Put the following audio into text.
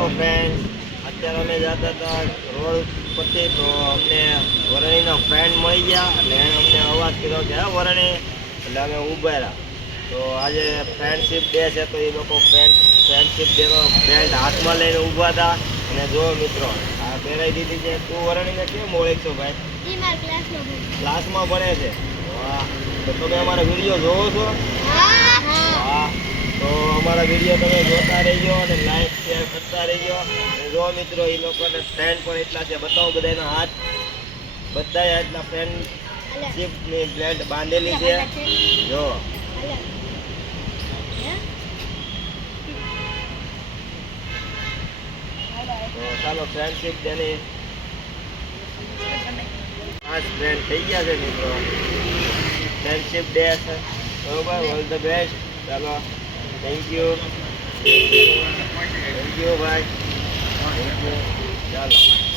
Hello friend અત્યારે અમે જતા હતા રોડ પરથી તો અમને વરણીનો ફ્રેન્ડ મળી ગયા એટલે એણે અમને અવાજ કર્યો કે હા વરણી. એટલે અમે રહ્યા તો આજે ફ્રેન્ડશીપ ડે છે તો એ લોકો ફ્રેન્ડ ફ્રેન્ડશીપ ડેનો બેલ્ટ હાથમાં લઈને ઊભા હતા. અને જો મિત્રો આ પહેરાઈ દીધી છે. તું વરણીને કેમ ઓળખશો ભાઈ. ક્લાસમાં ભણે છે. વાહ. તો તમે અમારા વીડિયો જોવો છો? અમારા વીડિયો તમે જોતા રહેજો અને લાઈક શેર કરતા રહેજો. અને જો મિત્રો એ લોકોને ફ્રેન્ડ પણ એટલા છે. બતાવો બધાના હાથ. બધા એટલા ફ્રેન્ડશીપની બ્લેડ બાંધેલી છે. જો. ચાલો ફ્રેન્ડશીપ તેની પાંચ ફ્રેન્ડ થઈ ગયા છે મિત્રો. ફ્રેન્ડશીપ ડે છે. બરોબર? ઓલ ધ બેસ્ટ ચાલો. થેન્ક યુ થેન્ક યુ ભાઈ ચાલો